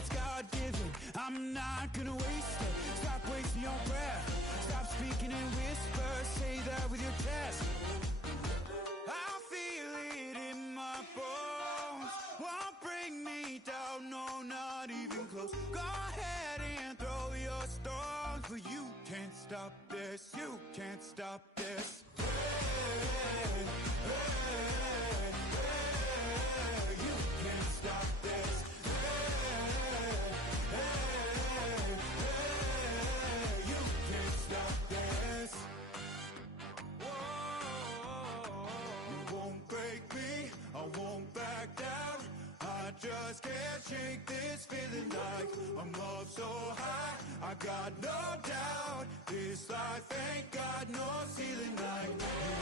it's God-given. I'm not gonna waste it. Stop wasting your breath. Stop speaking in whispers. Say that with your chest. I feel it in my bones. Won't bring me down, no, not even close. Go ahead and throw your stones, but you can't stop this. You can't stop this. Hey, hey, hey, you can't stop this. Hey, hey, hey, you can't stop this. Whoa, you won't break me, I won't back down. I just can't shake this feeling like I'm up so high. I got no doubt this life ain't got no ceiling. Like you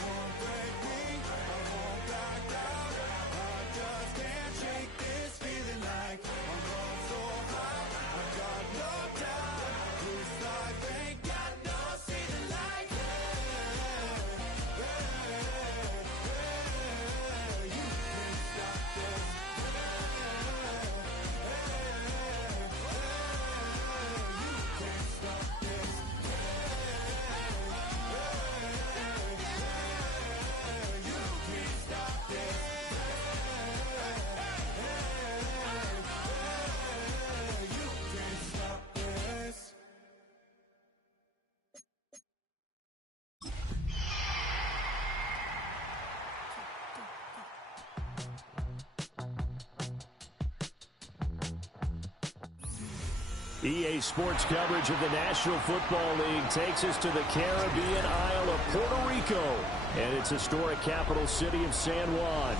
won't break me, I won't back down. I just can't shake this feeling like I'm up so high. I got no doubt this life ain't got no ceiling. Like hey, hey, hey, you can't stop this. EA Sports coverage of the National Football League takes us to the Caribbean Isle of Puerto Rico and its historic capital city of San Juan.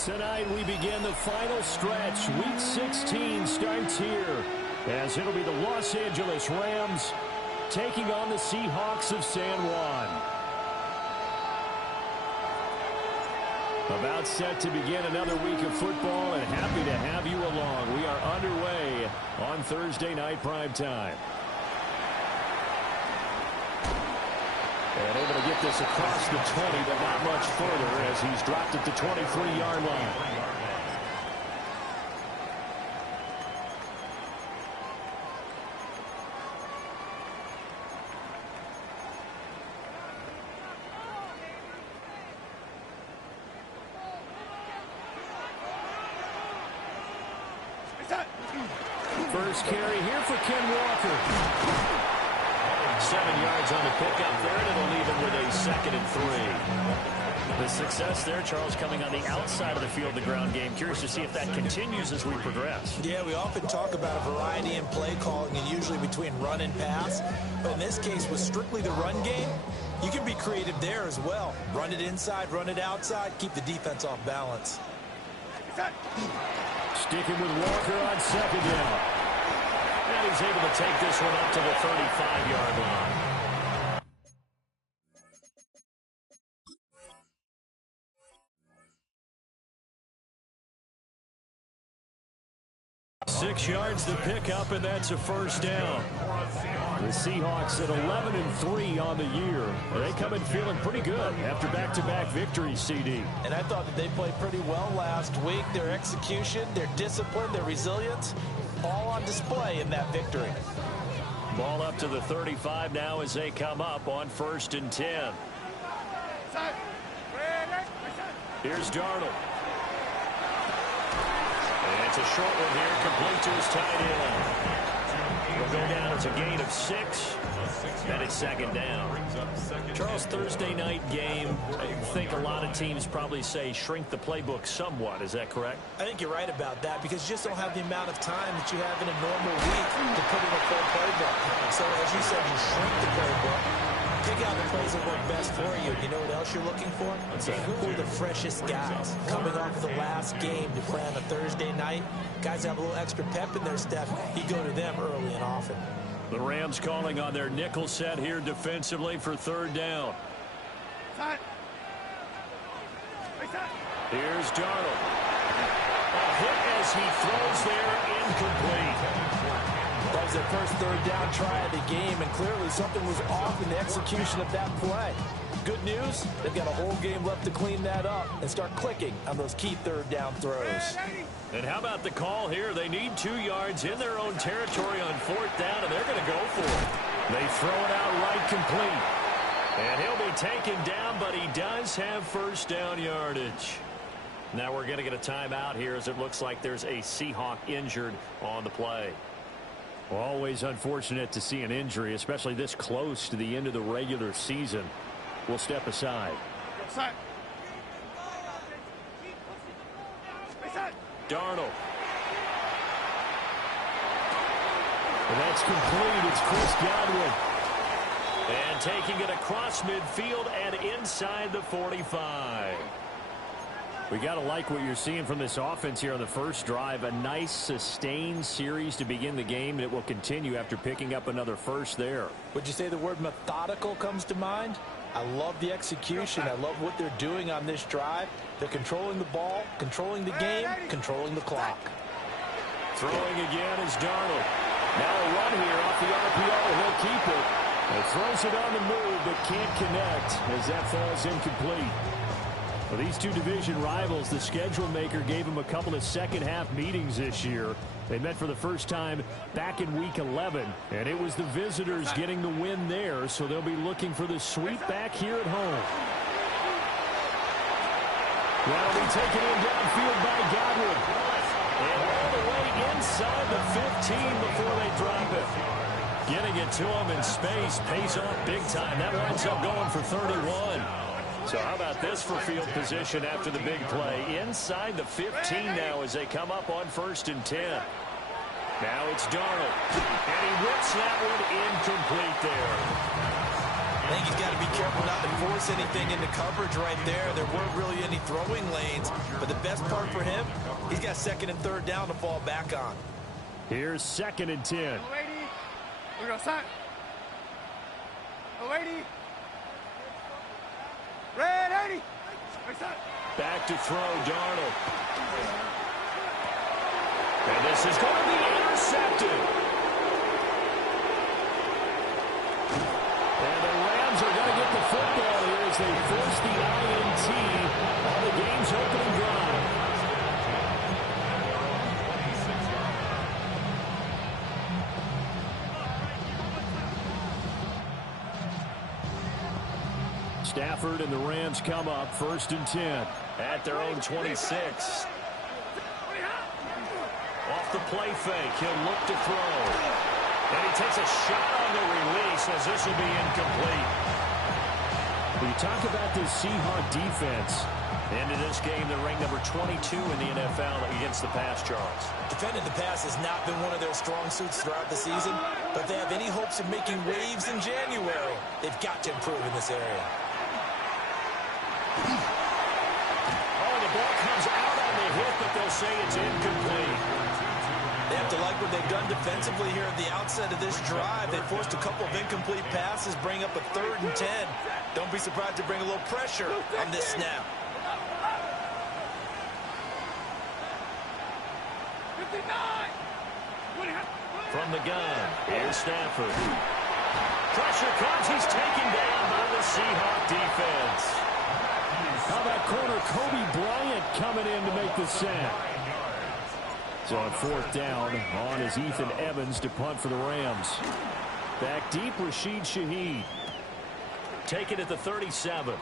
Tonight we begin the final stretch. Week 16 starts here as it'll be the Los Angeles Rams taking on the Seahawks of San Juan. About set to begin another week of football, and happy to have you along. We are underway on Thursday night primetime. And able to get this across the 20, but not much further as he's dropped at the 23-yard line. First carry here for Ken Walker. 7 yards on the pickup there, and it'll leave him with a 2nd and 3. The success there, Charles, coming on the outside of the field, the ground game. Curious to see if that continues as we progress. Yeah, we often talk about a variety in play calling, and usually between run and pass. But in this case, with strictly the run game, you can be creative there as well. Run it inside, run it outside, keep the defense off balance. Sticking with Walker on 2nd down. And he's able to take this one up to the 35-yard line. Six yards to pick up, and that's a first down. The Seahawks at 11-3 on the year. They come in feeling pretty good after back-to-back victories, CD. And I thought that they played pretty well last week. Their execution, their discipline, their resilience, all on display in that victory. Ball up to the 35 now as they come up on 1st and 10. Here's Darnold. And it's a short one here, complete to his tight end. Will go down as a gain of 6, and it's 2nd down. Charles, Thursday night game, I think a lot of teams probably say shrink the playbook somewhat. Is that correct? I think you're right about that because you just don't have the amount of time that you have in a normal week to put in a full playbook. So as you said, you shrink the playbook, pick out the plays that work best for you. You know what else you're looking for? Who are the freshest guys coming off of the last game to play on a Thursday night? Guys have a little extra pep in their step. You go to them early and often. The Rams calling on their nickel set here defensively for 3rd down. Here's Darnold. A hit as he throws there, incomplete. That was their first 3rd down try of the game, and clearly something was off in the execution of that play. Good news, they've got a whole game left to clean that up and start clicking on those key 3rd down throws. And how about the call here? They need 2 yards in their own territory on 4th down, and they're going to go for it. They throw it out right complete. And he'll be taken down, but he does have first down yardage. Now we're going to get a timeout here as it looks like there's a Seahawk injured on the play. Well, always unfortunate to see an injury, especially this close to the end of the regular season. We'll step aside. Darnold. And that's complete. It's Chris Godwin. And taking it across midfield and inside the 45. We got to like what you're seeing from this offense here on the first drive. A nice sustained series to begin the game, and it will continue after picking up another first there. Would you say the word methodical comes to mind? I love the execution. I love what they're doing on this drive. They're controlling the ball, controlling the game, controlling the clock. Throwing again is Darnold. Now a run here off the RPO. He'll keep it. He throws it on the move, but can't connect as that falls incomplete. Well, these two division rivals, the schedule maker gave them a couple of second-half meetings this year. They met for the first time back in Week 11, and it was the visitors getting the win there, so they'll be looking for the sweep back here at home. That'll be taken in downfield by Godwin. And all the way inside the 15 before they drop it. Getting it to him in space pays off big time. That winds up going for 31. So how about this for field position after the big play? Inside the 15 now as they come up on 1st and 10. Now it's Darnold. And he whips that one incomplete there. I think he's got to be careful not to force anything into coverage right there. There weren't really any throwing lanes. But the best part for him, he's got 2nd and 3rd down to fall back on. Here's 2nd and 10. We're going to start. Lady. Red 80. Back to throw, Darnold. And this is going to be intercepted. And the Rams are going to get the football here as they force the INT on the game's opening drive. Stafford and the Rams come up 1st and 10 at their own 26. Off the play fake, he'll look to throw. And he takes a shot on the release as this will be incomplete. When you talk about this Seahawk defense, into this game, they're ranked number 22 in the NFL against the pass, Charles. Defending the pass has not been one of their strong suits throughout the season, but if they have any hopes of making waves in January, they've got to improve in this area. Oh, the ball comes out on the hit, but they'll say it's incomplete. They have to like what they've done defensively here at the outset of this drive. They forced a couple of incomplete passes, bring up a 3rd and 10. Don't be surprised to bring a little pressure on this snap. From the gun, here's Stafford. Pressure comes, he's taken down by the Seahawk defense. How about corner Kobe Bryant coming in to make the sack? So on 4th down, on is Ethan Evans to punt for the Rams. Back deep, Rashid Shaheed. Take it at the 37.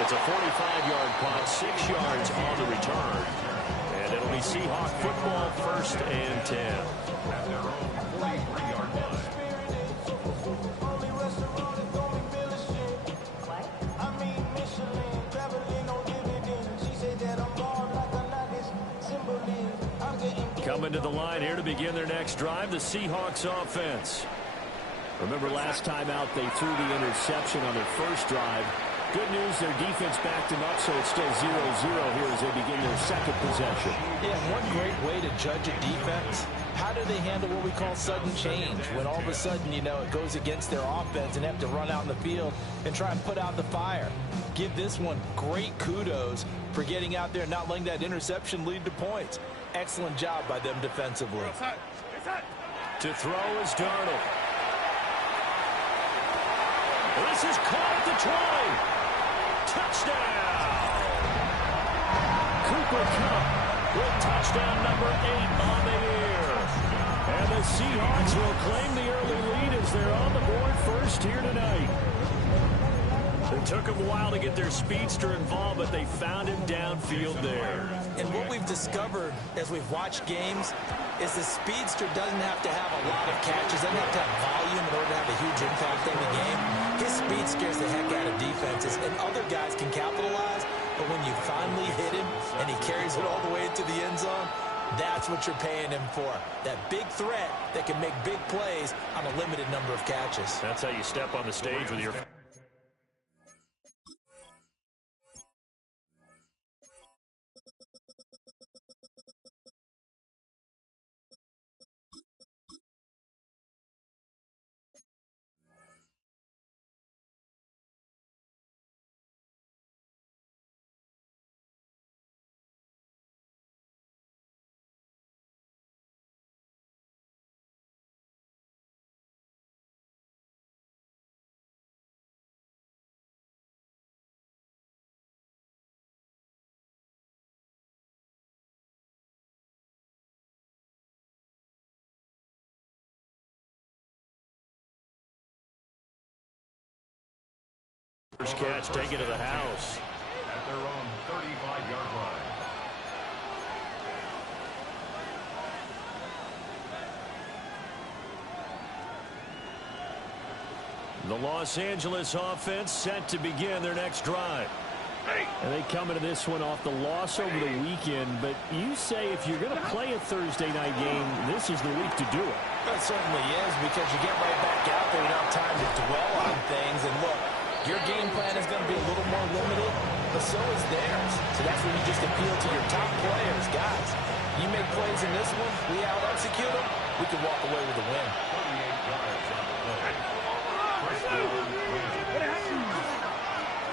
It's a 45-yard punt, 6 yards on the return. And it'll be Seahawk football 1st and 10. Coming to the line here to begin their next drive, the Seahawks offense. Remember last time out they threw the interception on their first drive. Good news, their defense backed them up, so it's still 0-0 here as they begin their second possession. Yeah, one great way to judge a defense, how do they handle what we call sudden change? When all of a sudden, you know, it goes against their offense and they have to run out in the field and try and put out the fire. Give this one great kudos for getting out there and not letting that interception lead to points. Excellent job by them defensively. To throw is Darnold. This is caught at the 20. Touchdown! Cooper Kupp with touchdown number 8 on the year. And the Seahawks will claim the early lead as they're on the board first here tonight. It took them a while to get their speedster involved, but they found him downfield there. And what we've discovered as we've watched games is the speedster doesn't have to have a lot of catches, doesn't have to have volume in order to have a huge impact in the game. His speed scares the heck out of defenses, and other guys can capitalize, but when you finally hit him and he carries it all the way into the end zone, that's what you're paying him for. That big threat that can make big plays on a limited number of catches. That's how you step on the stage with your... First catch taken to the house. At their own 35-yard line. The Los Angeles offense set to begin their next drive. And they come into this one off the loss over the weekend, but you say if you're going to play a Thursday night game, this is the week to do it. It certainly is, because you get right back out there, you don't have time to dwell on things. And look, your game plan is going to be a little more limited, but so is theirs. So that's when you just appeal to your top players. Guys, you make plays in this one, we out-execute them, we can walk away with a win. 38 yards on the play. First down,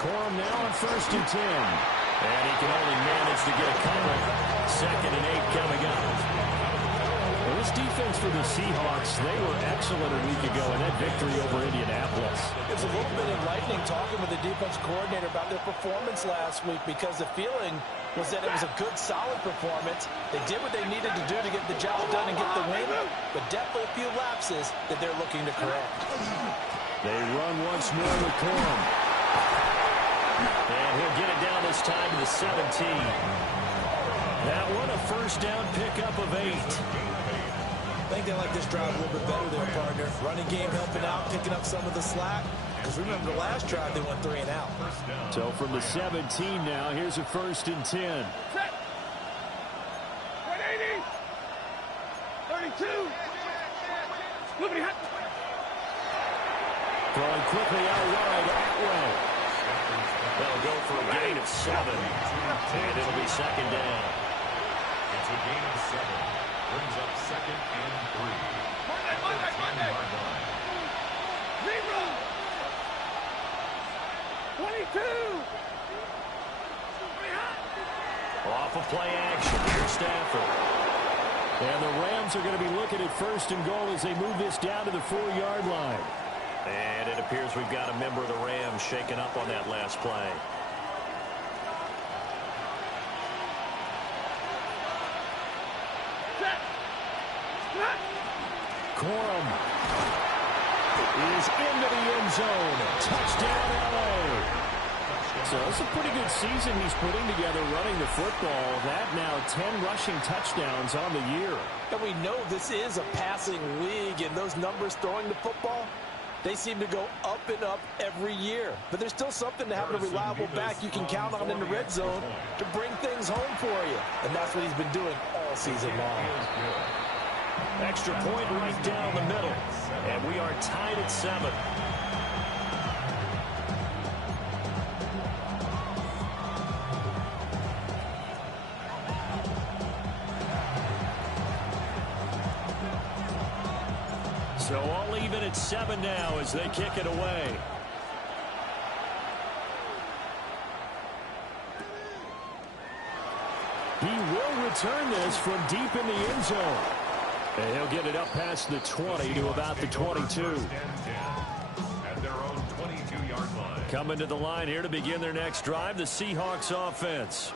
Corum now on 1st and 10. And he can only manage to get a couple. 2nd and 8 coming up. Well, this defense for the Seahawks, they were excellent a week ago in that victory over Indianapolis. It was a little bit enlightening talking with the defense coordinator about their performance last week, because the feeling was that it was a good, solid performance. They did what they needed to do to get the job done and get the win, but definitely a few lapses that they're looking to correct. They run once more with Corum. And he'll get it down this time to the 17. That one a first down pickup of 8. I think they like this drive a little bit better there, partner. Running game helping out, picking up some of the slack. Because remember, the last drive they went 3 and out. So from the 17 now, here's a 1st and 10. 180. 32. Liberty hot. Throwing quickly out wide, Atwell. They'll go for a gain of 7. And it'll be 2nd down. it's a gain of 7. Brings up 2nd and 3. At the 10-yard line. 22. Off of play action, here's Stafford. And the Rams are going to be looking at 1st and goal as they move this down to the 4-yard line. And it appears we've got a member of the Rams shaken up on that last play. Corum is into the end zone. Touchdown, L.A. So it's a pretty good season he's putting together running the football. That now 10 rushing touchdowns on the year. And we know this is a passing league, and those numbers throwing the football, they seem to go up and up every year. But there's still something to having a reliable back you can count on in the red zone to bring things home for you. And that's what he's been doing all season long. Extra point right down the middle. And we are tied at 7. So all even at 7 now as they kick it away. He will return this from deep in the end zone. And he'll get it up past the 20 to about the 22. At their own 22-yard line. Coming to the line here to begin their next drive, the Seahawks offense.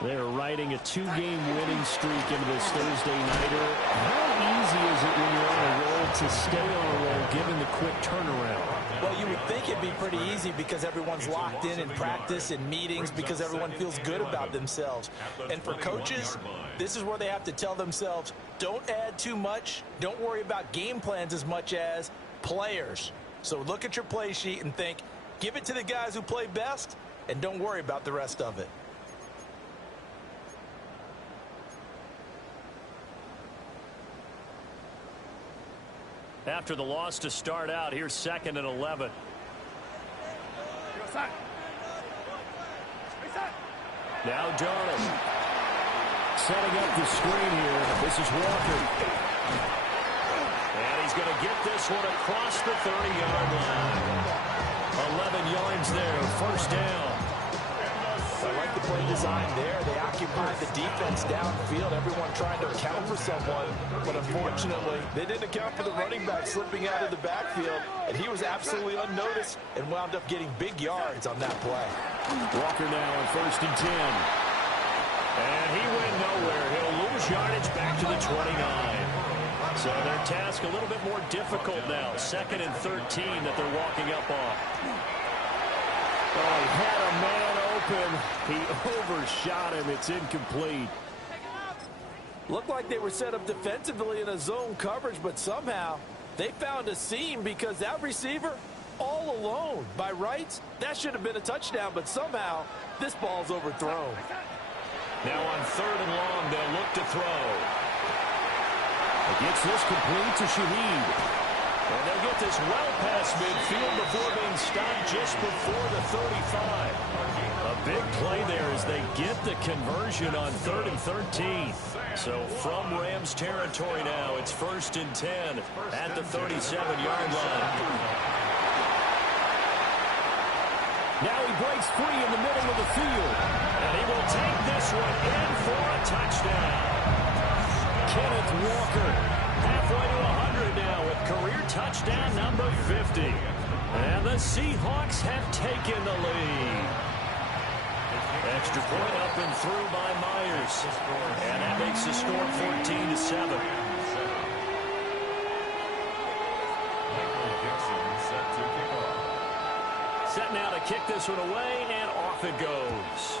They're riding a 2-game winning streak into this Thursday nighter. How easy is it when you're on a roll to stay on a roll given the quick turnaround? Well, you would think it'd be pretty easy because everyone's locked in practice and meetings because everyone feels good about themselves. And for coaches, this is where they have to tell themselves, don't add too much. Don't worry about game plans as much as players. So look at your play sheet and think, give it to the guys who play best, and don't worry about the rest of it. After the loss to start out, here's 2nd and 11. Now Darnold. Setting up the screen here. This is Walker. And he's going to get this one across the 30-yard line. 11 yards there, first down. I like the play design there. They occupied the defense downfield, everyone trying to account for someone. But unfortunately, they didn't account for the running back slipping out of the backfield, and he was absolutely unnoticed and wound up getting big yards on that play. Walker now on 1st and 10. And he went nowhere. He'll lose yardage back to the 29. So their task a little bit more difficult now. 2nd and 13 that they're walking up on. Oh, he had a man open. He overshot him. It's incomplete. Looked like they were set up defensively in a zone coverage, but somehow they found a seam because that receiver all alone. By rights, that should have been a touchdown, but somehow this ball's overthrown. Now on 3rd and long, they'll look to throw. He gets this complete to Shaheed. And they'll get this well past midfield before being stopped just before the 35. A big play there as they get the conversion on 3rd and 13. So from Rams territory now, it's 1st and 10 at the 37-yard line. Now he breaks free in the middle of the field. And he will take this one in for a touchdown. Kenneth Walker, halfway to 100 now with career touchdown number 50. And the Seahawks have taken the lead. Extra point up and through by Myers. And that makes the score 14-7. Set now to kick this one away, and off it goes.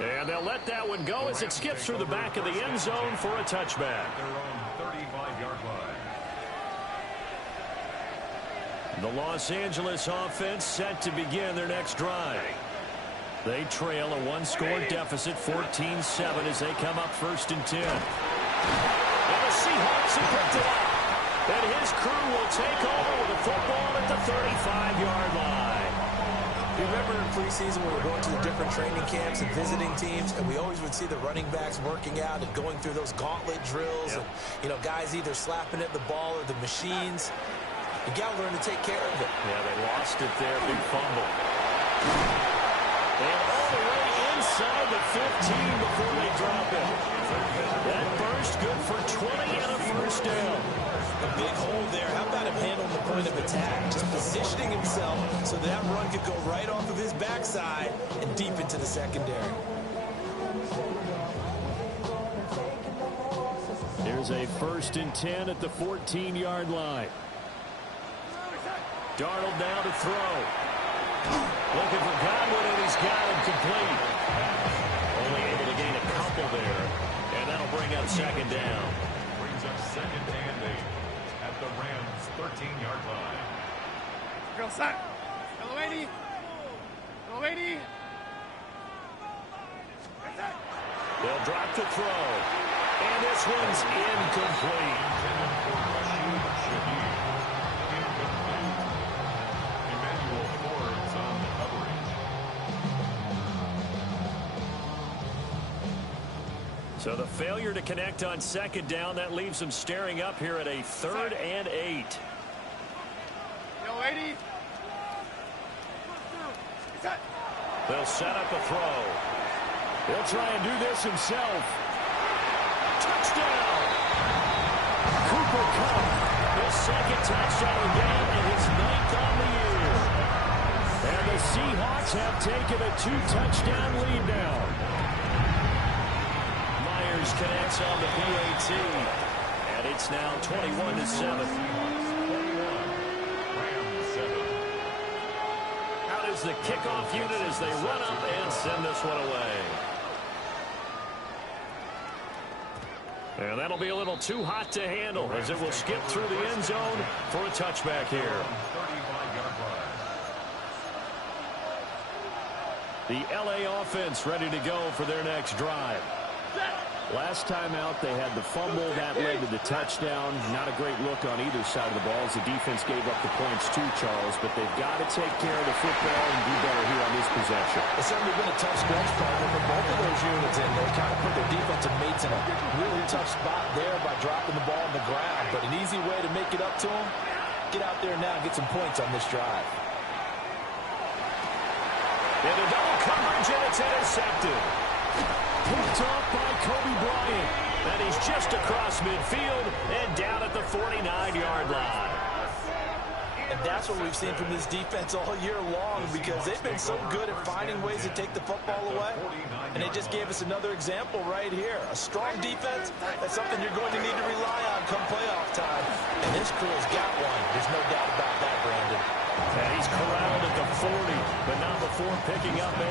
And they'll let that one go as it skips through the back of the end zone for a touchback. Their own 35-yard line. The Los Angeles offense set to begin their next drive. They trail a one-score deficit, 14-7, as they come up 1st and 10. And the Seahawks have picked it up. And his crew will take over with the football at the 35-yard line. You remember in preseason when we were going to the different training camps and visiting teams, and we always would see the running backs working out and going through those gauntlet drills, and, you know, guys either slapping at the ball or the machines. You got to learn to take care of it. Yeah, they lost it there. Big fumble. And all the way inside the 15 before they drop it. That burst good for 20 and a first down. A big hole there. How about him handling the point of attack? Just positioning himself so that run could go right off of his backside and deep into the secondary. Here's a 1st and 10 at the 14-yard line. Darnold now to throw. Looking for Godwin, and he's got him complete. Only able to gain a couple there, and that'll bring up 2nd down. Brings up 2nd and 8 at the Rams' 13-yard line. Go, set. Go, lady. Go, lady. They'll drop the throw. And this one's incomplete. So the failure to connect on 2nd down, that leaves them staring up here at a 3rd and 8. Yo, lady. They'll set up a throw. He'll try and do this himself. Touchdown! Cooper Kupp, his 2nd touchdown of the game and his 9th on the year. And the Seahawks have taken a 2-touchdown lead now. Myers connects on the PAT, and it's now 21-7. Out is the kickoff unit as they run up and send this one away. And that'll be a little too hot to handle as it will skip through the end zone for a touchback here. The LA offense ready to go for their next drive. Last time out, they had the fumble. That led to the touchdown. Not a great look on either side of the ball as the defense gave up the points too, Charles. But they've got to take care of the football and do better here on this possession. It's certainly been a tough stretch problem for both of those units, and they kind of put their defensive mates in a really tough spot there by dropping the ball on the ground. But an easy way to make it up to them, get out there now and get some points on this drive. And a double coverage, and it's intercepted. Picked off by Kobe Bryant. And he's just across midfield and down at the 49-yard line. And that's what we've seen from this defense all year long, because they've been so good at finding ways to take the football away. And they just gave us another example right here. A strong defense, that's something you're going to need to rely on come playoff time. And this crew has got one. There's no doubt about that, Brandon. And he's corralled at the 40, but not before picking up 8.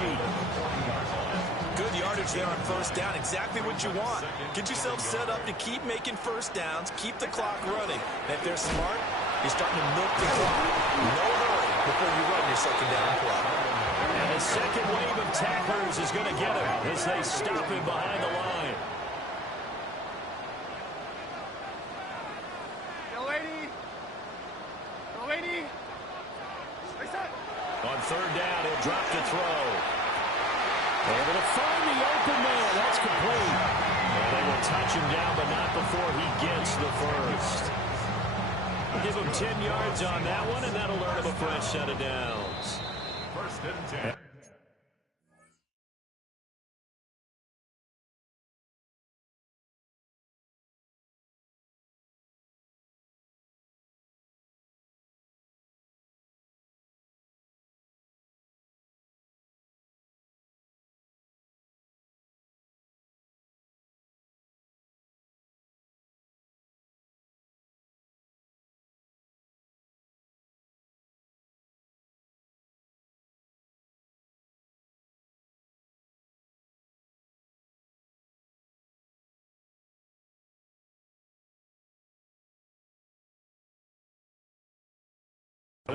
Good yardage there on first down. Exactly what you want. Get yourself set up to keep making first downs, keep the clock running. And if they're smart, you're starting to milk the clock. No hurry before you run your second down play. And a second wave of tacklers is going to get him as they stop him behind the line. Yo, lady. Yo, lady. On third down, he'll drop to throw. Able to find the open man. That's complete. And they will touch him down, but not before he gets the first. Give him 10 yards on that one, and that'll earn him a fresh set of downs. First and 10.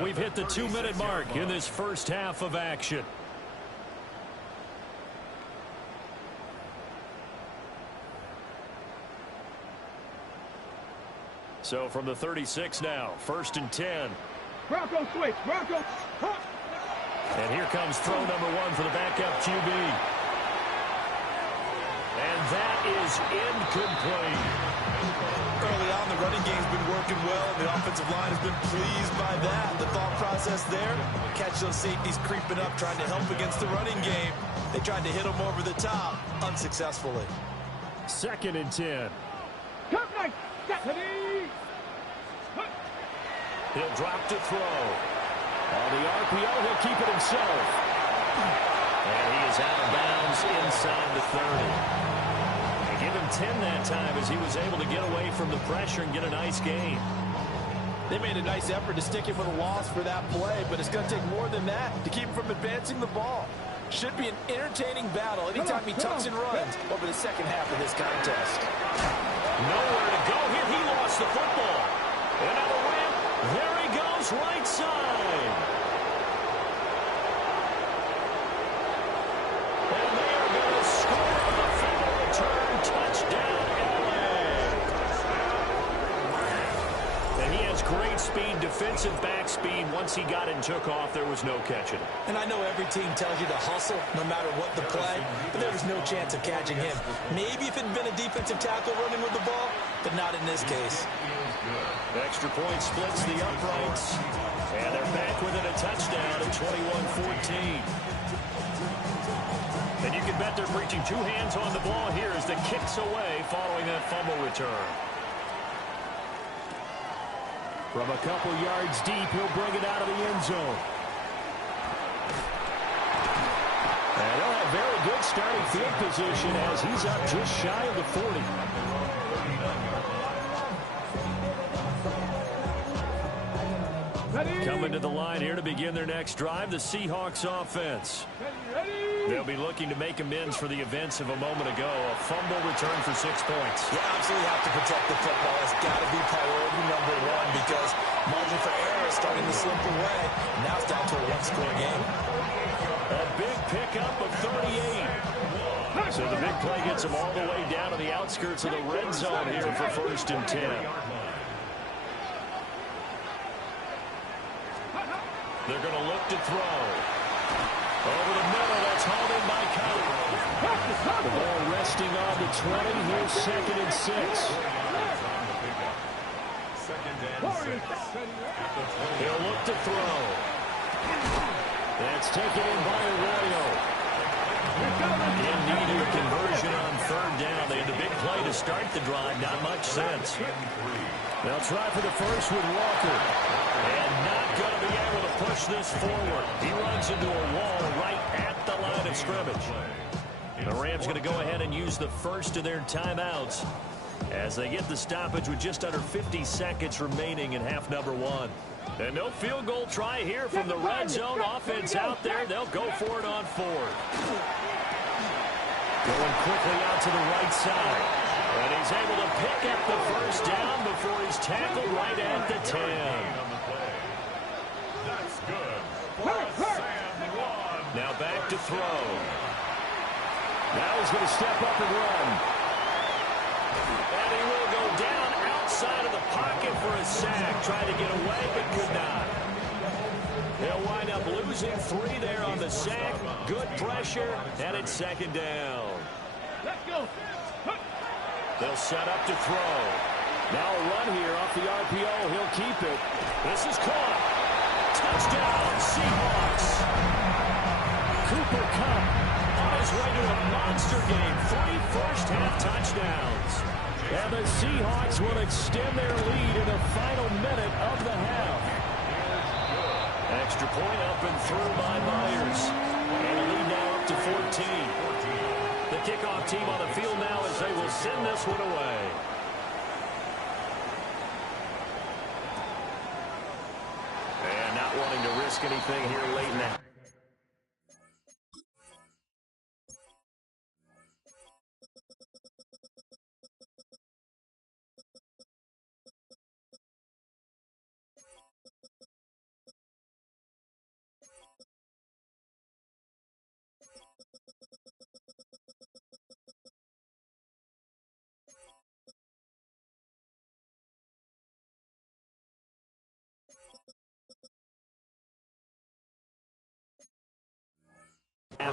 We've hit the 2-minute mark in this first half of action. So from the 36 now, first and 10. Bronco switch. Bronco. Huh. And here comes throw number 1 for the backup QB. And that is incomplete. Early on, the running game's been working well, and the offensive line has been pleased by that. The thought process there, catch those safeties creeping up, trying to help against the running game. They tried to hit them over the top, unsuccessfully. Second and 10. He'll drop to throw. On the RPO, he'll keep it himself. And he is out of bounds inside the 30. Give him 10 that time as he was able to get away from the pressure and get a nice gain. They made a nice effort to stick him with a loss for that play, but it's going to take more than that to keep him from advancing the ball. Should be an entertaining battle anytime he tucks and runs over the second half of this contest. Nowhere to go here. He lost the football. Another win. There he goes, right side. And they are going to score on the final return. Touchdown, LA. And he has great speed, defensive back speed. Once he got it and took off, there was no catching it. And I know every team tells you to hustle no matter what the play, but there was no chance of catching him. Maybe if it had been a defensive tackle running with the ball, but not in this case. Extra point splits the uprights. And they're back within a touchdown at 21-14. And you can bet they're preaching two hands on the ball here as the kick's away following that fumble return. From a couple yards deep, he'll bring it out of the end zone. good starting field position as he's up just shy of the 40. Coming to the line here to begin their next drive, the Seahawks offense. They'll be looking to make amends for the events of a moment ago. A fumble return for 6 points. You absolutely have to protect the football. It's got to be priority number one because margin for error is starting to slip away. Now it's down to a one-score game. A big pickup of 38. So the big play gets them all the way down to the outskirts of the red zone here for 1st and 10. They're going to look to throw. Over the middle, that's hauled in by Cobb. The ball resting on the 20. Here's 2nd and 6. He'll look to throw. That's taken in by Arroyo. In need of a conversion on 3rd down. They had the big play to start the drive. Not much sense. They'll try for the first with Walker. And not going to be able to push this forward. He runs into a wall right at the line of scrimmage. The Rams going to go ahead and use the first of their timeouts as they get the stoppage with just under 50 seconds remaining in half number 1. And no field goal try here from the red zone. Offense out there. They'll go for it on 4th. Going quickly out to the right side. And he's able to pick up the first down before he's tackled right at the 10. That's good. Now back to throw. Now he's going to step up and run. And he will go down outside of the pocket for a sack. Tried to get away, but could not. They'll wind up losing 3 there on the sack. Good pressure, and it's 2nd down. Let's go. They'll set up to throw. Now a run here off the RPO. He'll keep it. This is caught. Touchdown, Seahawks. Cooper Kupp on his way to a monster game. 3 first-half touchdowns. And the Seahawks will extend their lead in the final minute of the half. Extra point up and through by Myers. And the lead now up to 14. The kickoff team on the field now as they will send this one away. And not wanting to risk anything here late in the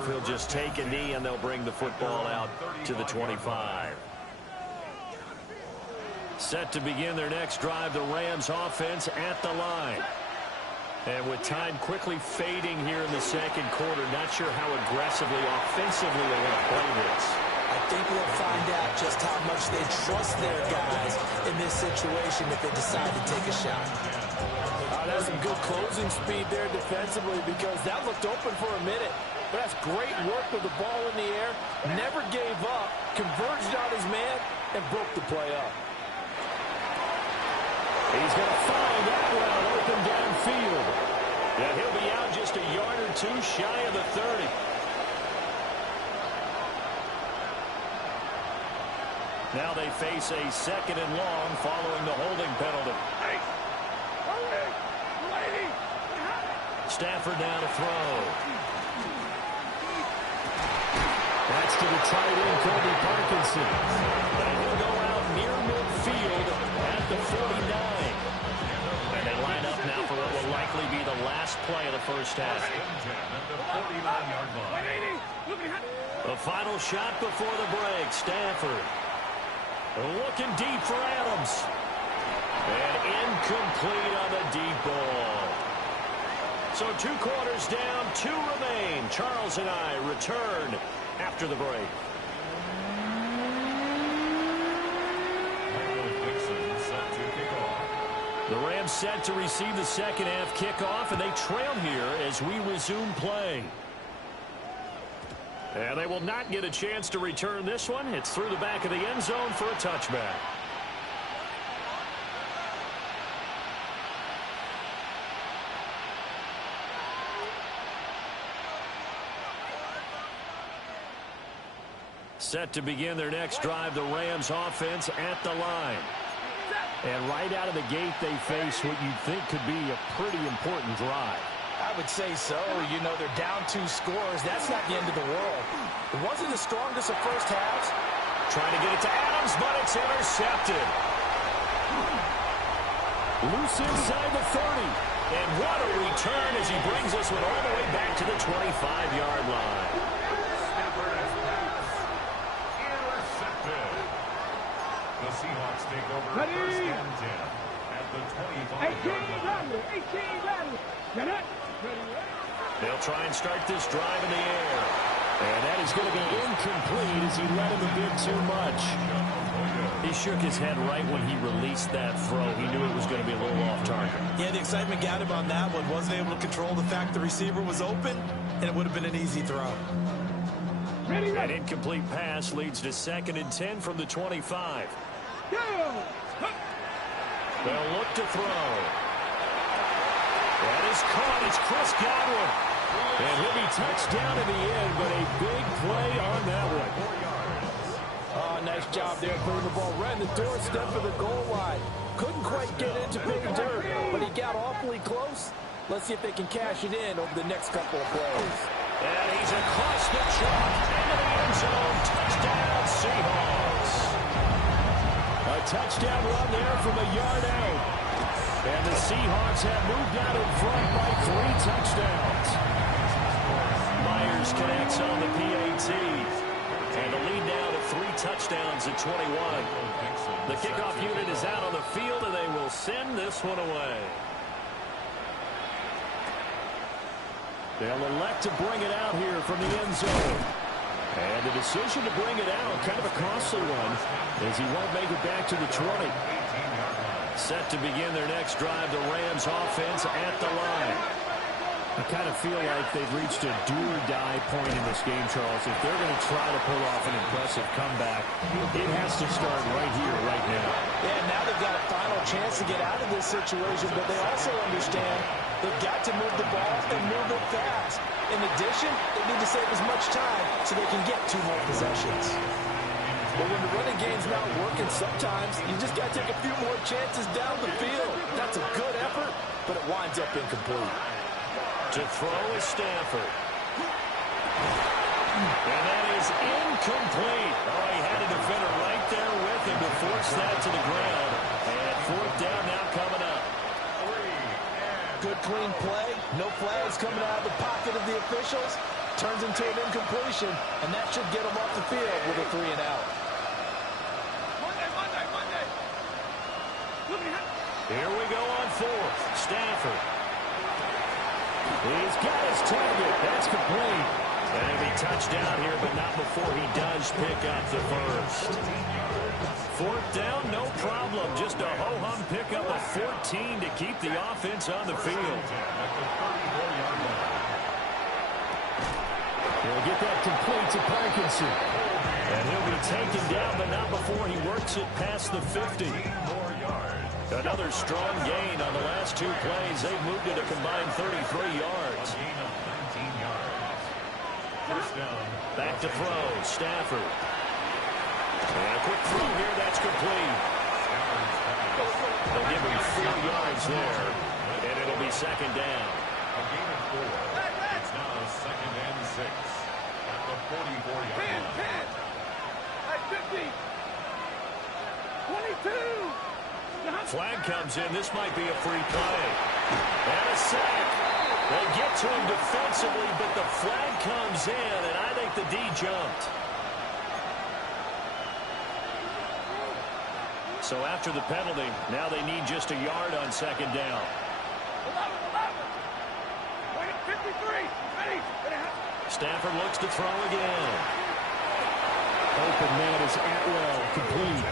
He'll just take a knee, and they'll bring the football out to the 25. Set to begin their next drive, the Rams offense at the line. And with time quickly fading here in the 2nd quarter, not sure how aggressively, offensively they want to play this. I think we'll find out just how much they trust their guys in this situation if they decide to take a shot. That's some good closing speed there defensively because that looked open for a minute. But that's great work with the ball in the air. Never gave up, converged on his man, and broke the play up. He's going to find that one open downfield. And he'll be out just a yard or 2 shy of the 30. Now they face a 2nd and long following the holding penalty. Stafford now to throw. That's to the tight end, Kobe Parkinson. And he'll go out near midfield at the 49. And they line up now for what will likely be the last play of the first half. The final shot before the break. Stafford looking deep for Adams. And incomplete on the deep ball. So 2 quarters down, 2 remain. Charles and I return after the break. The Rams set to receive the 2nd half kickoff, and they trail here as we resume play. And they will not get a chance to return this one. It's through the back of the end zone for a touchback. Set to begin their next drive, the Rams offense at the line. And right out of the gate, they face what you'd think could be a pretty important drive. I would say so. You know, they're down 2 scores. That's not the end of the world. It wasn't the strongest of first halves. Trying to get it to Adams, but it's intercepted. Loose inside the 30. And what a return as he brings this one all the way back to the 25-yard line. Intercepted. The Seahawks take over first and 10 at the 25-yard line. 18, They'll try and start this drive in the air. And that is going to be incomplete as he let him a bit too much. He shook his head right when he released that throw. He knew it was going to be a little off target. Yeah, the excitement got him on that one. Wasn't able to control the fact the receiver was open, and it would have been an easy throw. An incomplete pass leads to 2nd and 10 from the 25. They'll look to throw. That is caught. It's Chris Godwin. And he'll be touched down in the end, but a big play on that one. Oh, nice job there putting the ball right in the doorstep of the goal line. Couldn't quite get into pay dirt, but he got awfully close. Let's see if they can cash it in over the next couple of plays. And he's across the chalk into the end zone. Touchdown, Seahawks. A touchdown run there from a yard out. And the Seahawks have moved out in front by 3 touchdowns. Myers connects on the PAT. And the lead now to 3 touchdowns at 21. The kickoff unit is out on the field, and they will send this one away. They'll elect to bring it out here from the end zone. And the decision to bring it out, kind of a costly one, as he won't make it back to the 20. Set to begin their next drive, the Rams offense at the line. I kind of feel like they've reached a do-or-die point in this game, Charles. If they're going to try to pull off an impressive comeback, it has to start right here, right now. Yeah, now they've got a final chance to get out of this situation, but they also understand they've got to move the ball and move it fast. In addition, they need to save as much time so they can get 2 more possessions. But when the running game's not working, sometimes you just got to take a few more chances down the field. That's a good effort, but it winds up incomplete. To throw is Stafford. And that is incomplete. Oh, he had a defender right there with him to force that to the ground. And 4th down now coming up. Good clean play. No flags coming out of the pocket of the officials. Turns into an incompletion, and that should get them off the field with a 3 and out. Here we go on 4th. Stafford. He's got his target. That's complete. And he'll be touchdown here, but not before he does pick up the first. 4th down, no problem. Just a ho-hum pickup of 14 to keep the offense on the field. He'll get that complete to Parkinson. And he'll be taken down, but not before he works it past the 50. Another strong gain on the last 2 plays. They've moved it a combined 33 yards. Back to throw. Stafford. And a quick throw here. That's complete. They'll give him 4 yards there. And it'll be 2nd down. A gain of 4. It's now 2nd and 6 at the 44-yard line. 10, 22. Flag comes in. This might be a free play. And a sack. They get to him defensively, but the flag comes in, and I think the D jumped. So after the penalty, now they need just a yard on 2nd down. 53. Ready. Stafford looks to throw again. Open man is Atwell, complete.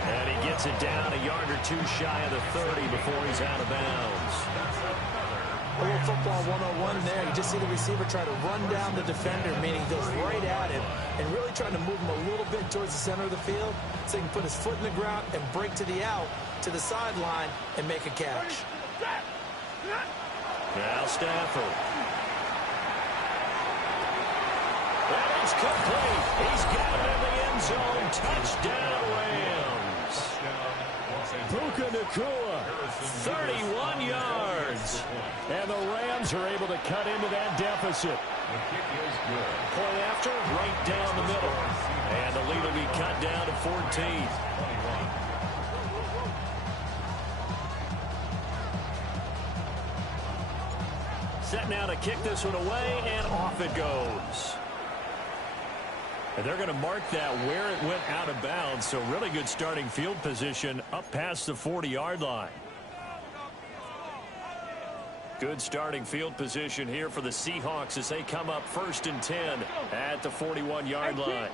And he gets it down a yard or 2 shy of the 30 before he's out of bounds. A little football 101 there. You just see the receiver try to run down the defender, meaning he goes right at him and really trying to move him a little bit towards the center of the field so he can put his foot in the ground and break to the out, to the sideline, and make a catch. Now Stafford. That is complete. He's got it in the end zone. Touchdown, Rams. Puka Nacua, 31 yards. And the Rams are able to cut into that deficit. Point after, right down the middle. And the lead will be cut down to 14. Set now to kick this one away, and off it goes. And they're going to mark that where it went out of bounds, so really good starting field position up past the 40-yard line. Good starting field position here for the Seahawks as they come up 1st and 10 at the 41-yard line.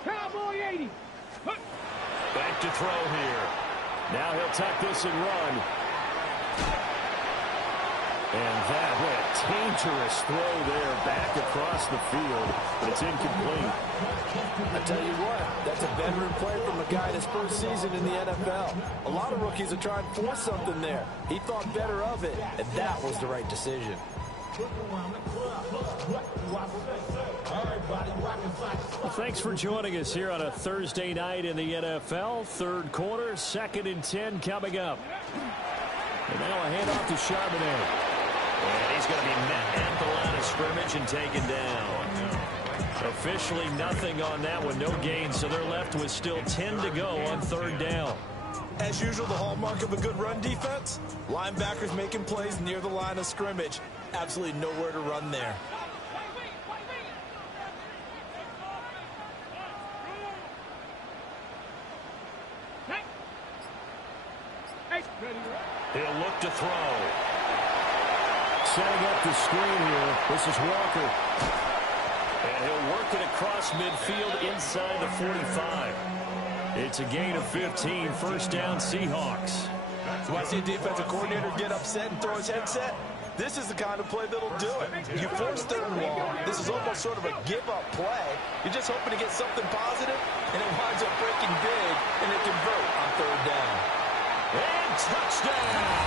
Back to throw here. Now he'll tuck this and run. And that went dangerous throw there back across the field, but it's incomplete. I tell you what, that's a veteran play from a guy in his first season in the NFL. A lot of rookies are trying to force something there. He thought better of it, and that was the right decision. Well, thanks for joining us here on a Thursday night in the NFL. Third quarter, 2nd and 10 coming up. And now a handoff to Charbonnet. And he's going to be met at the line of scrimmage and taken down. Officially nothing on that one, no gain, so they're left with still 10 to go on 3rd down. As usual, the hallmark of a good run defense, linebackers making plays near the line of scrimmage. Absolutely nowhere to run there. He'll look to throw. Setting up the screen here. This is Walker. And he'll work it across midfield inside the 45. It's a gain of 15. 1st down, Seahawks. You want to see a defensive coordinator get upset and throw his headset? This is the kind of play that'll do it. You force 3rd and long. This is almost sort of a give-up play. You're just hoping to get something positive, and it winds up breaking big, and they convert on 3rd down. And touchdown!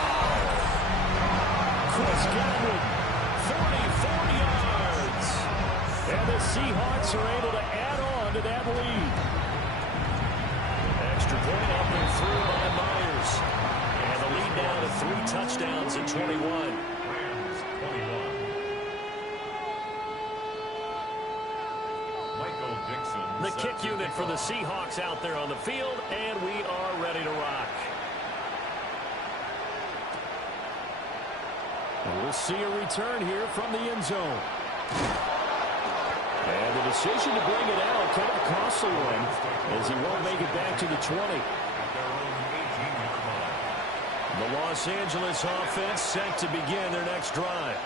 Chris Godwin, 44 yards. And the Seahawks are able to add on to that lead. Extra point up and through by Myers. And the lead down to 3 touchdowns at 21. The kick unit for the Seahawks out there on the field, and we are ready to rock. And we'll see a return here from the end zone. And the decision to bring it out, kind of a costly one, as he won't make it back to the 20. The Los Angeles offense set to begin their next drive.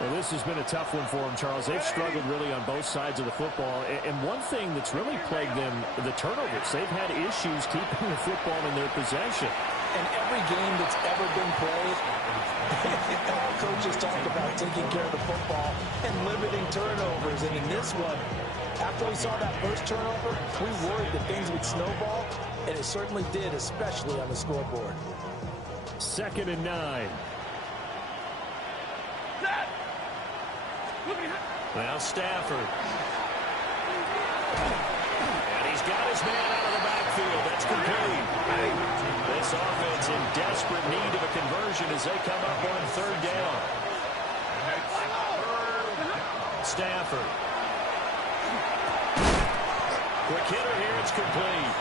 Well, this has been a tough one for them, Charles. They've struggled really on both sides of the football. And one thing that's really plagued them, the turnovers. They've had issues keeping the football in their possession. And every game that's ever been played, all coaches talk about taking care of the football and limiting turnovers. And in this one, after we saw that first turnover, we worried that things would snowball, and it certainly did, especially on the scoreboard. 2nd and 9. Now Stafford. And he's got his man out of the backfield. That's complete. This offense in desperate need of a conversion as they come up on 3rd down. Stafford. Quick hitter here. It's complete.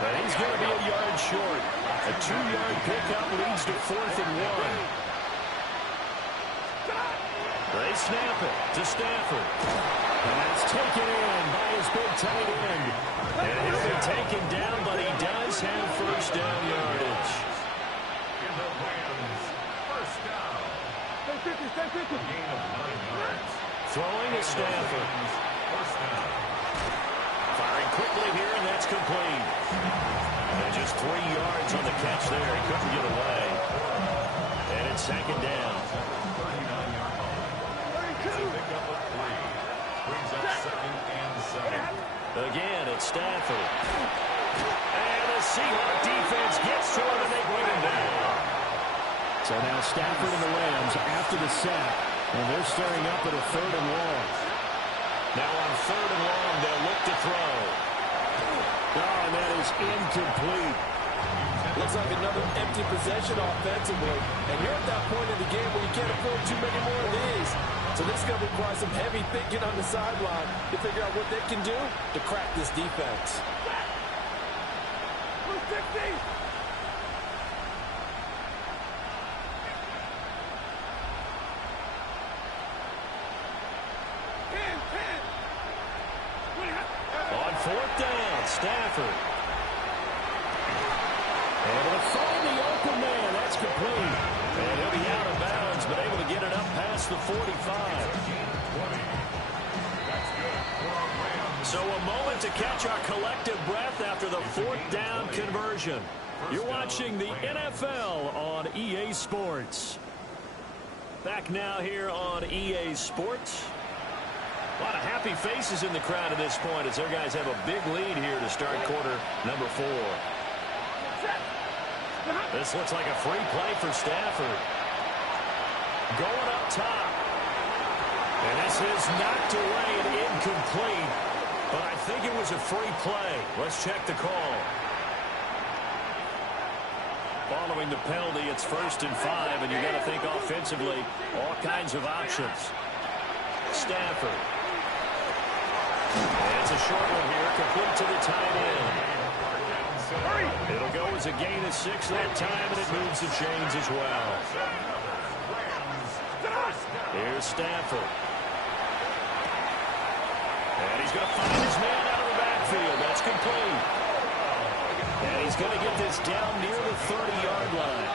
But he's going to be a yard short. A 2-yard pickup leads to 4th and 1. They snap it to Stafford. And it's taken in by his big tight end. And he'll be taken down, but he does have 1st down yardage. In the Rams, 1st down. Gain of 9 yards. Throwing to Stafford. 1st down. Firing quickly here, and that's complete. And just 3 yards on the catch there. He couldn't get away. And it's 2nd down. pick up a 3. Brings up 2nd and 7. Again, it's Stafford. And the Seahawk defense gets to him, and they bring him down. So now Stafford and the Rams after the sack, and they're staring up at a 3rd and long. Now on 3rd and long, they'll look to throw. Oh, and that is incomplete. Looks like another empty possession offensively. And you're at that point in the game where you can't afford too many more of these. So this is going to require some heavy thinking on the sideline to figure out what they can do to crack this defense. 250. On 4th down, Stafford. Able to find the open man. That's complete. And he'll be out of bounds, but able to get it up past the 45. So a moment to catch our collective breath after the 4th down conversion. You're watching the NFL on EA Sports. Back now here on EA Sports. A lot of happy faces in the crowd at this point as their guys have a big lead here to start quarter number 4. This looks like a free play for Stafford. Going up top. And this is knocked away and incomplete. But I think it was a free play. Let's check the call. Following the penalty, it's 1st and 5, and you got to think offensively, all kinds of options. Stafford. And it's a short one here, complete to the tight end. It'll go as a gain of 6 that time, and it moves the chains as well. Here's Stafford. And he's going to find his man out of the backfield. That's complete. And he's going to get this down near the 30-yard line.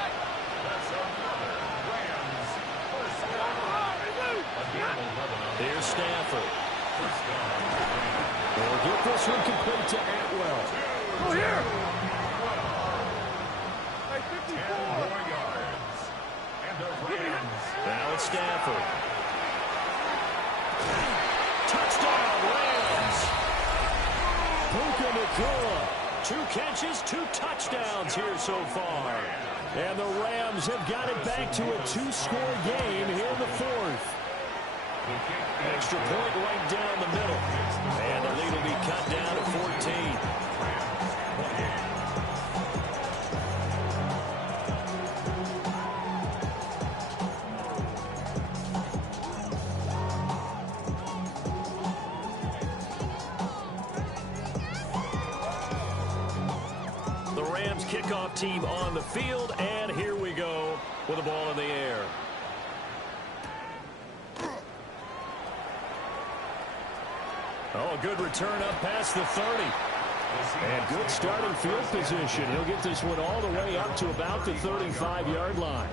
Here's Stafford. They'll get this one complete to Atwell. Go here. Now it's Stafford. Touchdown, Rams. Puka Nacua. 2 catches, 2 touchdowns here so far. And the Rams have got it back to a 2-score game here in the 4th. Extra point right down the middle. And the lead will be cut down to 14. The Rams kickoff team on the field, and here we go with the ball in the air. Oh, a good return up past the 30. And good starting field position. He'll get this one all the way up to about the 35-yard line.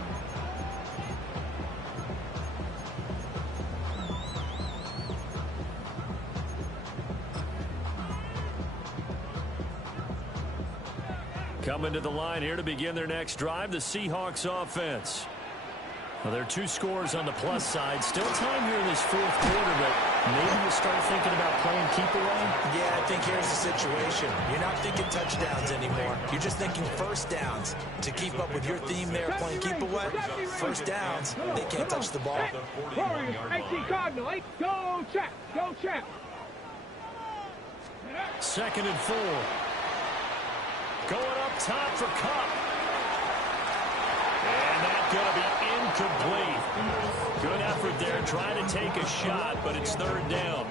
Coming to the line here to begin their next drive, the Seahawks offense. Well, there are 2 scores on the plus side. Still time here in this 4th quarter, but maybe you start thinking about playing keep away? Yeah, I think here's the situation. You're not thinking touchdowns anymore. You're just thinking 1st downs. To keep up with your theme there, playing keep away, 1st downs, they can't touch the ball. Warriors, 18 Cardinal, 8, go check, go check. 2nd and 4. Going up top for Cup. And that's going to be incomplete. Good effort there trying to take a shot, but it's 3rd down.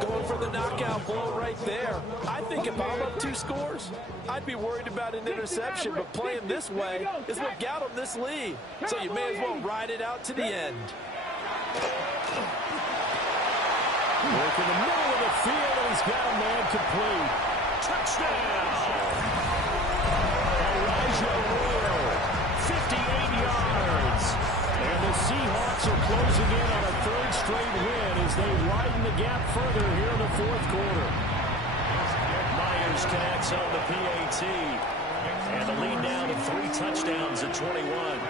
Going for the knockout blow right there. I think if I'm up 2 scores, I'd be worried about an interception, but playing this way is what got him this lead. So you may as well ride it out to the end. Work in the middle of the field, and he's got a man complete. Touchdown! Elijah Royal, 58 yards. And the Seahawks are closing in on a 3rd straight win as they widen the gap further here in the 4th quarter. Myers connects on the PAT. And the lead down to 3 touchdowns at 21.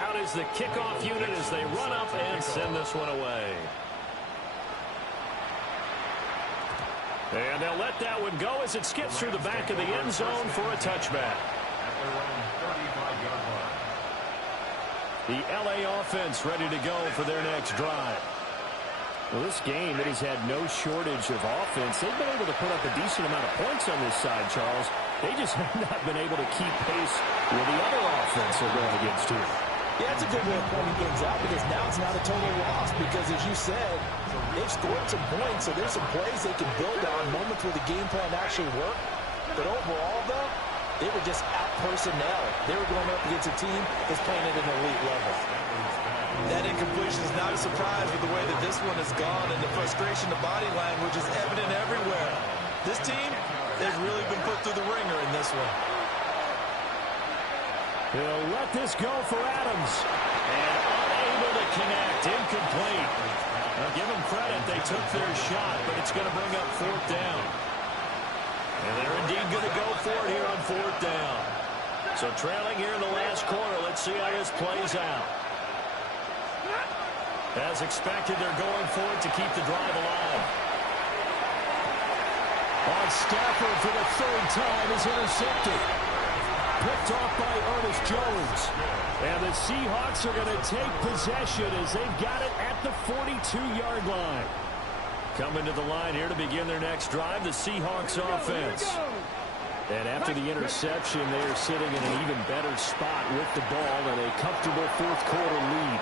Out is is the kickoff unit as they run up and send this one away. And they'll let that one go as it skips through the back of the end zone for a touchback. The LA offense ready to go for their next drive. Well, this game, it has had no shortage of offense. They've been able to put up a decent amount of points on this side, Charles. They just have not been able to keep pace with the other offense they're going against here. Yeah, it's a good way of pointing things out because now it's not a total loss because, as you said, they've scored some points, so there's some plays they can build on, moments where the game plan actually worked. But overall, though, they were just out-personnel. They were going up against a team that's playing at an elite level. That incompletion is not a surprise with the way that this one has gone, and the frustration, the body language is evident everywhere. This team has really been put through the ringer in this one. He'll let this go for Adams. And unable to connect. Incomplete. Now give them credit. They took their shot, but it's going to bring up fourth down. And they're indeed going to go for it here on fourth down. So trailing here in the last quarter. Let's see how this plays out. As expected, they're going for it to keep the drive alive. On Stafford for the third time is intercepted. Picked off by Ernest Jones. And the Seahawks are going to take possession as they've got it at the 42-yard line. Coming to the line here to begin their next drive, the Seahawks offense. And after the interception, they are sitting in an even better spot with the ball and a comfortable fourth quarter lead.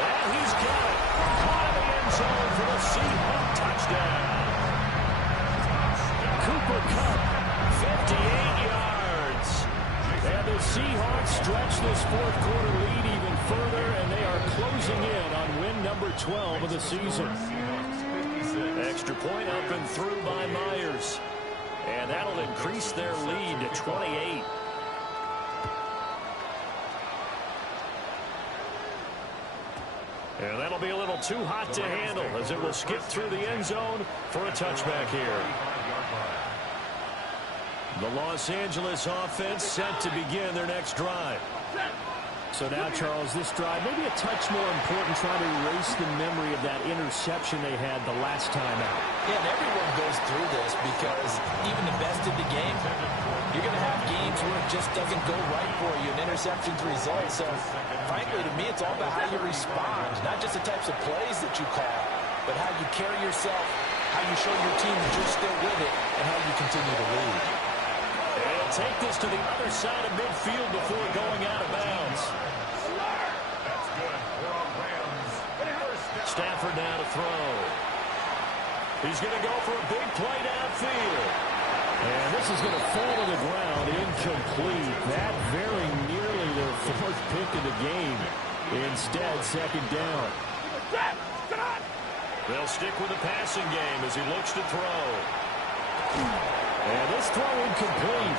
And he's got it. Caught in the end zone for the Seahawk touchdown. Cooper Kupp, 58 yards. And the Seahawks stretch this fourth quarter lead even further, and they are closing in on win number 12 of the season. Extra point up and through by Myers. And that'll increase their lead to 28. And that'll be a little too hot to handle as it will skip through the end zone for a touchback here. The Los Angeles offense set to begin their next drive. So now, Charles, this drive maybe a touch more important, trying to erase the memory of that interception they had the last time out. Yeah, and everyone goes through this because even the best in the game, you're going to have games where it just doesn't go right for you, and interceptions result. So, frankly, to me, it's all about how you respond, not just the types of plays that you call, but how you carry yourself, how you show your team that you're still with it, and how you continue to lead. They'll take this to the other side of midfield before going out of bounds. Stafford now to throw. He's going to go for a big play downfield. And this is going to fall to the ground, incomplete. That very nearly their fourth pick of the game. Instead, second down. They'll stick with the passing game as he looks to throw. And this throw incomplete.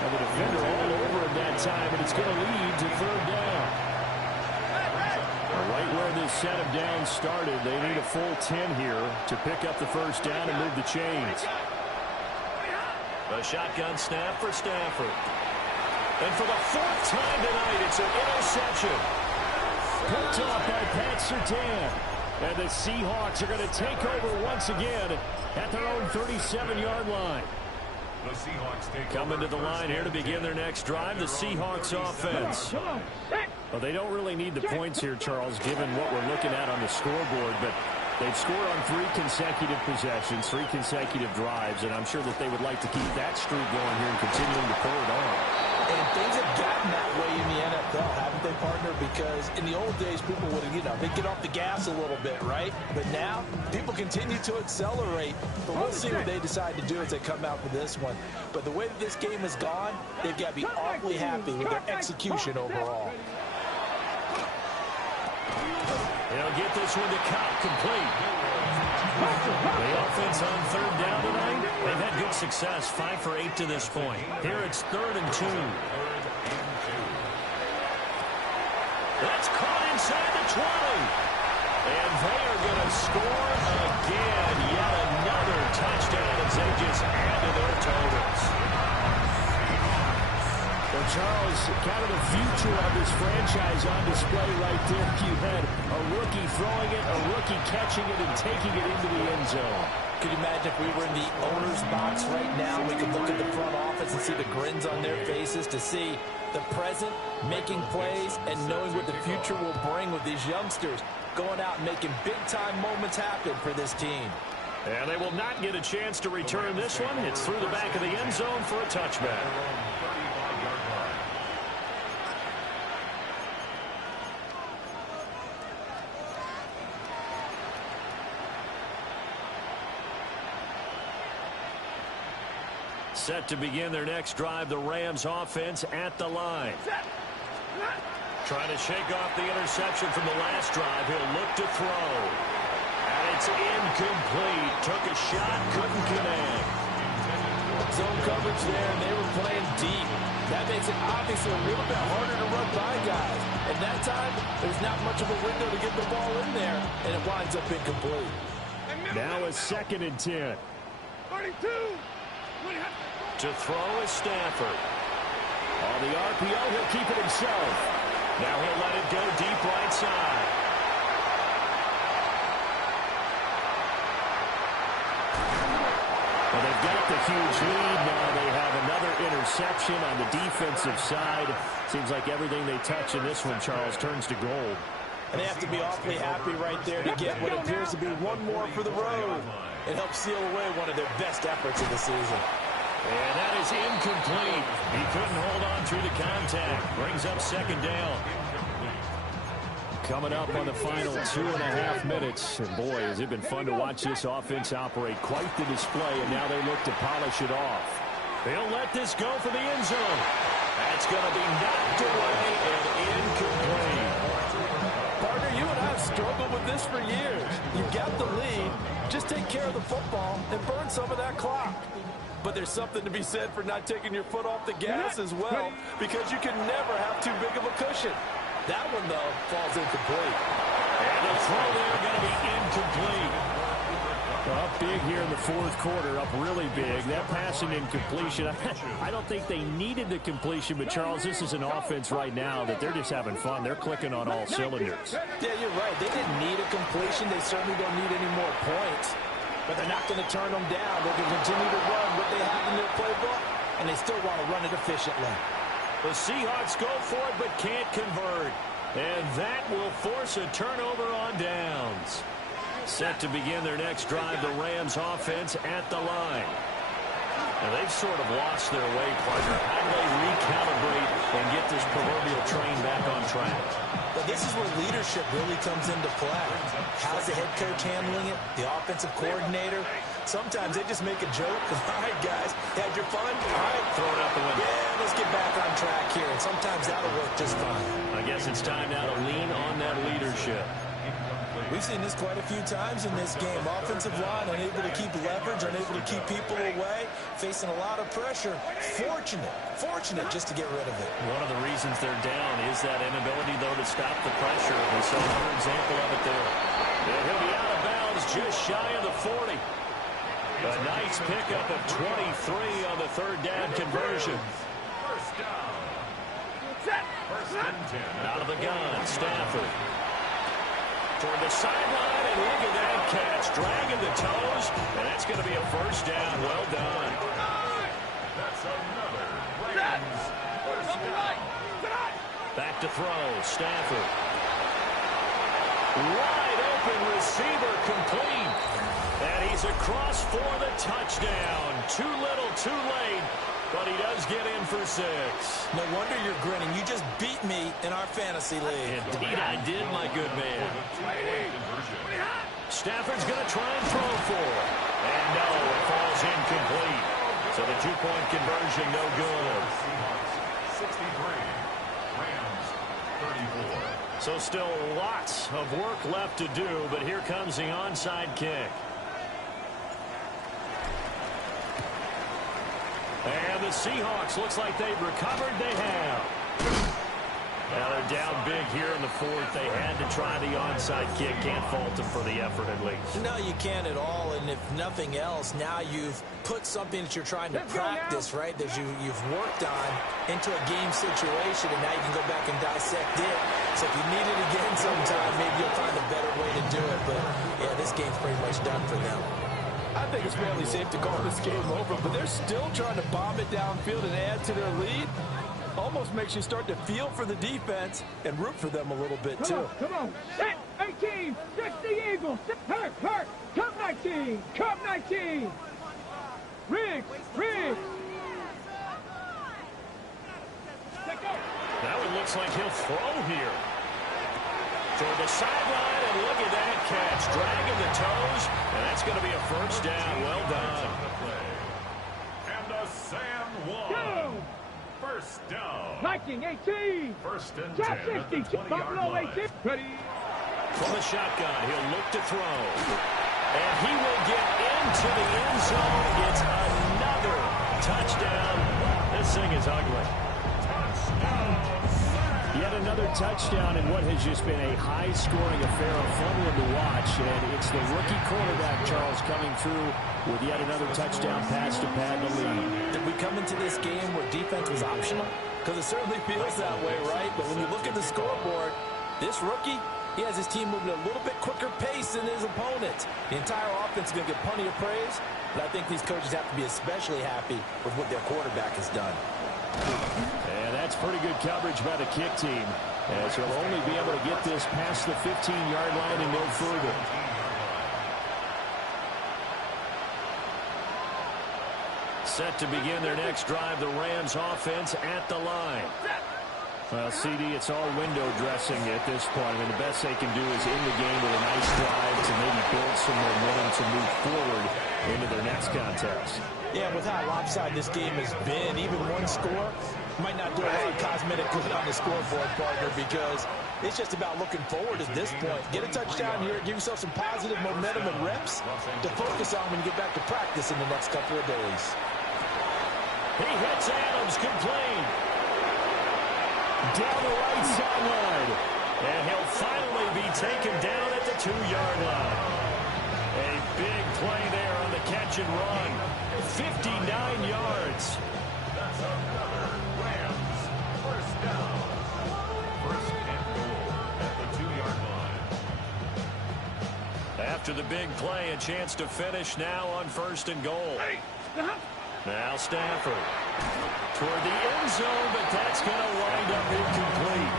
Now the defender all over him that time, and it's going to lead to third down. Right where this set of downs started, they need a full 10 here to pick up the first down and move the chains. A shotgun snap for Stafford. And for the fourth time tonight, it's an interception. Picked off by Pat Surtain. And the Seahawks are going to take over once again at their own 37-yard line. The Seahawks take Coming to the line here to begin their next drive, the Seahawks offense. Well, they don't really need the points here, Charles, given what we're looking at on the scoreboard, but they've scored on 3 consecutive possessions, 3 consecutive drives, and I'm sure that they would like to keep that streak going here and continuing to pull it on. And things have gotten that way in the NFL, haven't they, partner? Because in the old days, people would, they'd get off the gas a little bit, right? But now, people continue to accelerate. But we'll see what they decide to do as they come out for this one. But the way that this game has gone, they've got to be awfully happy with their execution overall. They'll get this one to Kupp, complete. The offense on third down tonight, they've had good success, 5 for 8 to this point. Here it's 3rd and 2. That's caught inside the 20. And they are going to score again. Yet another touchdown as they just add to their totals. Well, Charles, kind of the future of this franchise on display right there. You had a rookie throwing it, a rookie catching it, and taking it into the end zone. Could you imagine if we were in the owner's box right now, we could look at the front office and see the grins on their faces, to see the present making plays and knowing what the future will bring with these youngsters going out and making big-time moments happen for this team. And they will not get a chance to return this one. It's through the back of the end zone for a touchback. Set to begin their next drive, the Rams offense at the line. Trying to shake off the interception from the last drive. He'll look to throw. And it's incomplete. Took a shot, couldn't connect. Zone coverage there, and they were playing deep. That makes it obviously a little bit harder to run by guys. At that time, there's not much of a window to get the ball in there, and it winds up incomplete. Now a 2nd and 10. 32. To throw is Stafford. On the RPO, he'll keep it himself. Now he'll let it go deep right side. Well, they've got the huge lead now. They have another interception on the defensive side. Seems like everything they touch in this one, Charles, turns to gold. And they have to be awfully happy right there to get what appears to be one more for the road. It helps seal away one of their best efforts of the season. And that is incomplete. He couldn't hold on through the contact. Brings up 2nd down. Coming up on the final 2.5 minutes. And boy, has it been fun to watch this offense operate. Quite the display, and now they look to polish it off. They'll let this go for the end zone. That's going to be knocked away and incomplete. Partner, you and I have struggled with this for years. You've got the lead. Just take care of the football and burn some of that clock. But there's something to be said for not taking your foot off the gas as well, because you can never have too big of a cushion. That one, though, falls incomplete. And the throw there going to be incomplete. Up big here in the 4th quarter, up really big. That passing incompletion, I don't think they needed the completion, but Charles, this is an offense right now that they're just having fun. They're clicking on all cylinders. Yeah, you're right. They didn't need a completion. They certainly don't need any more points. But they're not going to turn them down. They can continue to run what they have in their playbook, and they still want to run it efficiently. The Seahawks go for it but can't convert. And that will force a turnover on downs. Set to begin their next drive, the Rams offense at the line. Now they've sort of lost their way, partner. How do they recalibrate and get this proverbial train back on track? Well, this is where leadership really comes into play. How's the head coach handling it? The offensive coordinator? Sometimes they just make a joke. All right, guys, had your fun? All right, throw it out the window. Yeah, let's get back on track here. And sometimes that'll work just fine. I guess it's time now to lean on that leadership. We've seen this quite a few times in this game. Offensive line unable to keep leverage, unable to keep people away, facing a lot of pressure. Fortunate just to get rid of it. One of the reasons they're down is that inability, though, to stop the pressure. We saw another example of it there. And he'll be out of bounds just shy of the 40. A nice pickup of 23 on the 3rd down conversion. First down. First and 10. Out of the gun, Stafford. Toward the sideline, and look at that catch. Dragging the toes, and that's going to be a 1st down. Well done. That's another Rams first down. Back to throw, Stafford. Wide open receiver, complete. And he's across for the touchdown. Too little, too late. But he does get in for 6. No wonder you're grinning. You just beat me in our fantasy league. Indeed I did, my good man. Stafford's going to try and throw for it. And no, it falls incomplete. So the 2-point conversion, no good. 63. Rams 34. So still lots of work left to do, but here comes the onside kick. And the Seahawks, looks like they've recovered. They have. Now they're down big here in the fourth. They had to try the onside kick. Can't fault them for the effort at least. No, you can't at all. And if nothing else, now you've put something that you're trying to practice, right, that you've worked on into a game situation, and now you can go back and dissect it. So if you need it again sometime, maybe you'll find a better way to do it. But, yeah, this game's pretty much done for them. I think it's fairly safe to call this game over, but they're still trying to bomb it downfield and add to their lead. Almost makes you start to feel for the defense and root for them a little bit, too. Come on. Set 18. Fix the Eagles. Hurt. Come 19. Come 19. Riggs. That one looks like he'll throw here. Toward the sideline, and look at that catch. Dragging the toes, and that's going to be a first down. Well done. And a San Juan. Go. First down. Viking 18. First and 10 Top at the 50. 20-yard Buffalo line. 18. Ready. From the shotgun, he'll look to throw. And he will get into the end zone. It's another touchdown. This thing is ugly. Yet another touchdown in what has just been a high-scoring affair, a fun one to watch. And it's the rookie quarterback, Charles, coming through with yet another touchdown pass to pad the lead. Did we come into this game where defense was optional? Because it certainly feels that way, right? But when you look at the scoreboard, this rookie, he has his team moving at a little bit quicker pace than his opponents. The entire offense is going to get plenty of praise, but I think these coaches have to be especially happy with what their quarterback has done. And that's pretty good coverage by the kick team, as he'll only be able to get this past the 15-yard line and no further. Set to begin their next drive, the Rams offense at the line. Well, CD, it's all window dressing at this point. I mean, the best they can do is in the game with a nice drive to maybe build some momentum to move forward into their next contest. Yeah, with how lopsided this game has been, even one score might not do a lot of cosmetic good on the scoreboard, partner, because it's just about looking forward at this point. Get a touchdown here, give yourself some positive momentum and reps to focus on when you get back to practice in the next couple of days. He hits Adams, complete. Down the right sideline. And he'll finally be taken down at the 2-yard line. A big play there on the catch and run. 59 yards. That's another Rams first down. First and goal at the 2-yard line. After the big play, a chance to finish now on first and goal. Now Stafford toward the end zone, but that's going to wind up incomplete.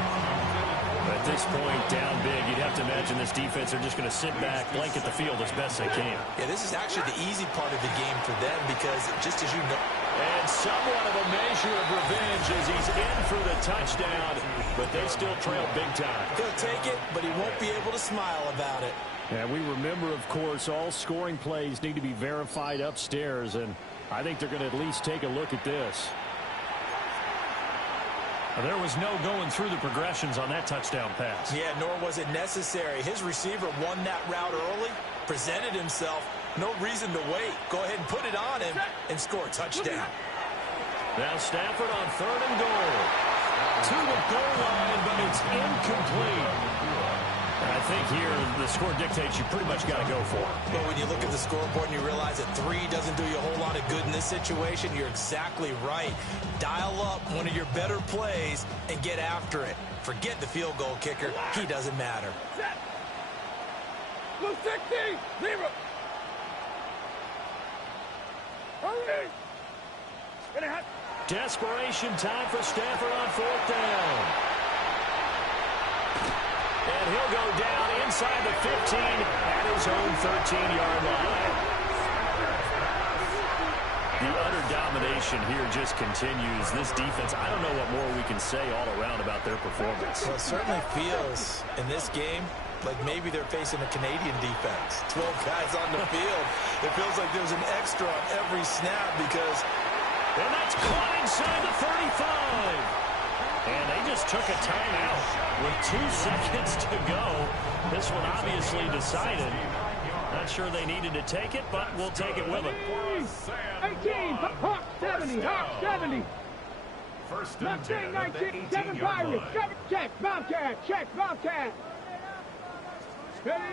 At this point, down big, you'd have to imagine this defense are just going to sit back, blanket the field as best they can. Yeah, this is actually the easy part of the game for them because, just as you know... And somewhat of a measure of revenge as he's in for the touchdown, but they still trail big time. He'll take it, but he won't be able to smile about it. And we remember, of course, all scoring plays need to be verified upstairs, and I think they're going to at least take a look at this. There was no going through the progressions on that touchdown pass. Yeah, nor was it necessary. His receiver won that route early, presented himself. No reason to wait. Go ahead and put it on him and score a touchdown. Now Stafford on 3rd and goal. To the goal line, but it's incomplete. And I think here the score dictates you pretty much got to go for it. But when you look at the scoreboard and you realize that 3 doesn't do you a whole lot of good in this situation, you're exactly right. Dial up one of your better plays and get after it. Forget the field goal kicker. He doesn't matter. Blue 60. 0. Hurry. Desperation time for Stafford on 4th down. And he'll go down inside the 15 at his own 13-yard line. The utter domination here just continues. This defense, I don't know what more we can say all around about their performance. Well, it certainly feels in this game like maybe they're facing a Canadian defense. 12 guys on the field. It feels like there's an extra on every snap because... And that's caught inside the 35. And they just took a timeout with 2 seconds to go. This one obviously decided. Not sure they needed to take it, but we'll take it with them. 18, Hawk 70, Hawk 70. First and Left 10 wing at the 19, 7 18-yard Pirates. line. Check, Bobcat, check, Bobcat. Ready?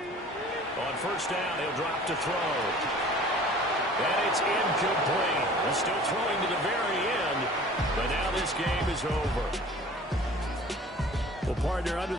On first down, he'll drop to throw. And it's incomplete. They're still throwing to the very end, but now this game is over. Well, partner, under